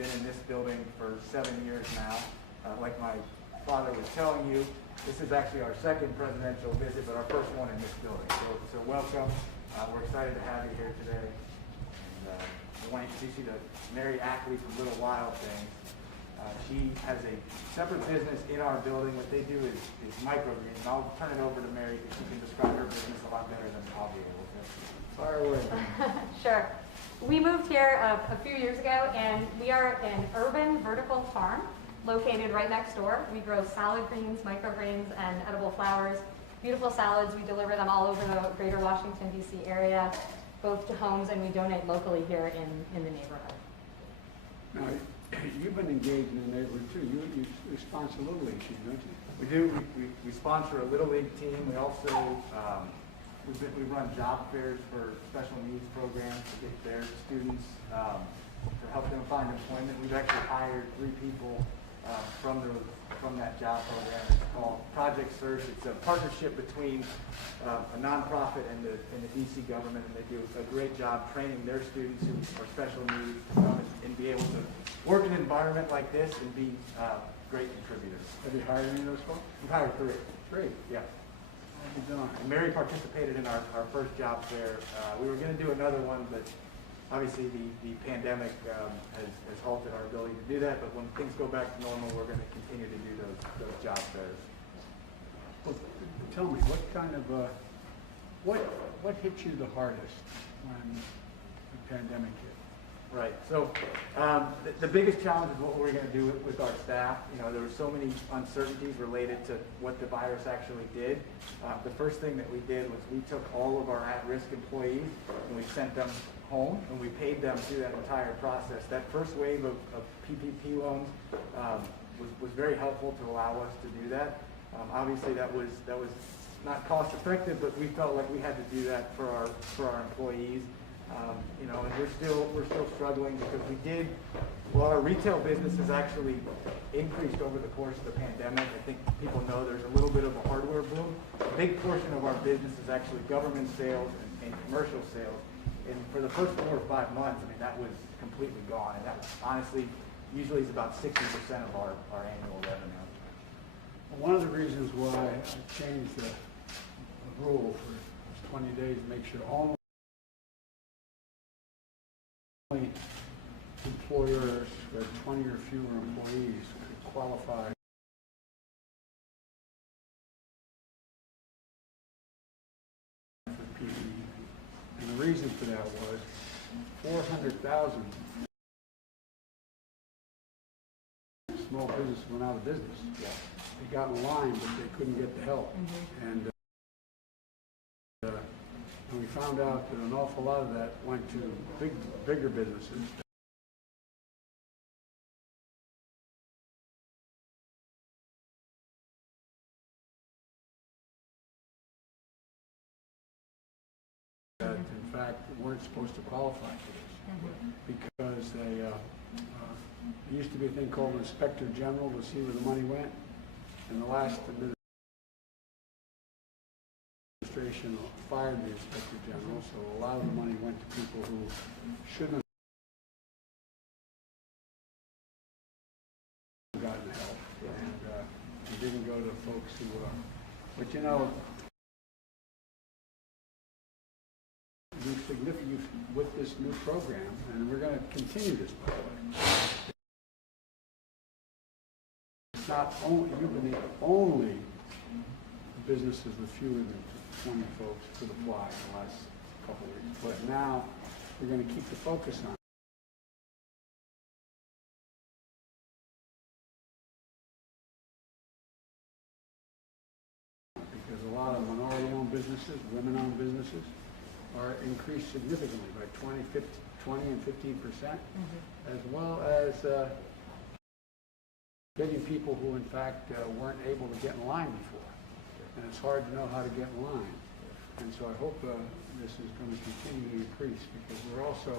been in this building for 7 years now. Like my father was telling you, this is actually our second presidential visit, but our first one in this building. So welcome. We're excited to have you here today. And I want to introduce you to Mary Ackley from Little Wild Things. She has a separate business in our building. What they do is microgreens. And I'll turn it over to Mary because she can describe her business a lot better than I'll be able to. Fire away. Sure. We moved here a few years ago, and we are an urban vertical farm located right next door. We grow salad greens, microgreens, and edible flowers. Beautiful salads. We deliver them all over the greater Washington, D.C. area, both to homes, and we donate locally here in the neighborhood. Now, you've been engaged in the neighborhood too. You sponsor Little League team, don't you? We do. We sponsor a Little League team. We also we run job fairs for special needs programs to get their students to help them find employment. We've actually hired 3 people from that job program. It's called Project Search. It's a partnership between a nonprofit and the DC government, and they do a great job training their students who are special needs to come and be able to work in an environment like this and be great contributors. Have you hired any of those folks? We've hired 3. 3? Yeah. Good on. And Mary participated in our first job fair. We were going to do another one, but obviously the pandemic has halted our ability to do that. But when things go back to normal, we're going to continue to do those job fairs. Well, tell me, what kind of what hit you the hardest when the pandemic hit? Right. So the biggest challenge is what we're going to do with our staff. You know, there were so many uncertainties related to what the virus actually did. The first thing that we did was we took all of our at-risk employees and we sent them home and we paid them through that entire process. That first wave of PPP loans was very helpful to allow us to do that. Obviously, that was not cost effective, but we felt like we had to do that for our employees. You know, and we're still struggling because while our retail business has actually increased over the course of the pandemic. I think people know there's a little bit of a hardware boom. A big portion of our business is actually government sales and commercial sales. And for the first 4 or 5 months, I mean, that was completely gone. And that was, honestly, usually is about 60% of our annual revenue. Well, one of the reasons why I changed the rule for 20 days to make sure all employers who had 20 or fewer employees could qualify for PPP. And the reason for that was 400,000 small businesses went out of business. Yeah. They got in line, but they couldn't get the help. And we found out that an awful lot of that went to bigger businesses. That, in fact, weren't supposed to qualify for this because there used to be a thing called Inspector General to see where the money went, and the last administration fired the Inspector General, so a lot of the money went to people who shouldn't have gotten help, and it didn't go to folks who but you know, we've significantly with this new program, and we're going to continue this, by the way. It's not only, you've been the only businesses with fewer than 20 folks could apply in the last couple of weeks, but now we're going to keep the focus on it. Because a lot of minority-owned businesses, women-owned businesses, are increased significantly by 20 and 15%, as well as getting people who, in fact, weren't able to get in line before. And it's hard to know how to get in line. And so I hope this is going to continue to increase because we're also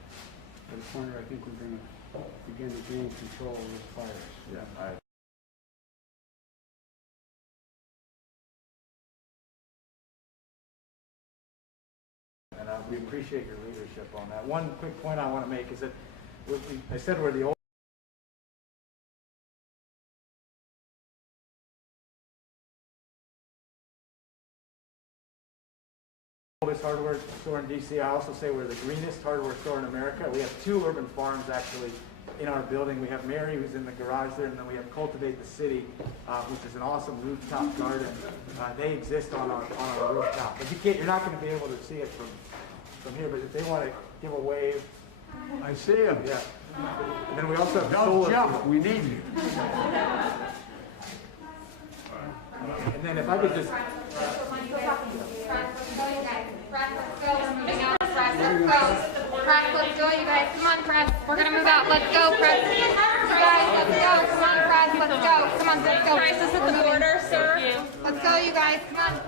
at a point where I think we're going to begin to gain control of this virus. Yeah. we appreciate your leadership on that. One quick point I want to make is that I said we're the oldest hardware store in DC. I also say we're the greenest hardware store in America. We have 2 urban farms actually in our building. We have Mary, who's in the garage there, and then we have Cultivate the City, which is an awesome rooftop garden. They exist on our rooftop. But you're not going to be able to see it from here, but if they want to give a wave. I see him. Yeah. And then we also have Don't solar. jump, we need you. And then if I could just, Press, let's go, you guys. Come on, Press. We're gonna move out. Let's go, Press. You guys, let's go. Come on, Press. Let's go. Come on, let's go. Crisis at the border, sir. Let's go, you guys. Come on.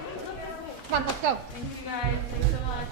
Come on, let's go. Thank you guys. Thanks so much.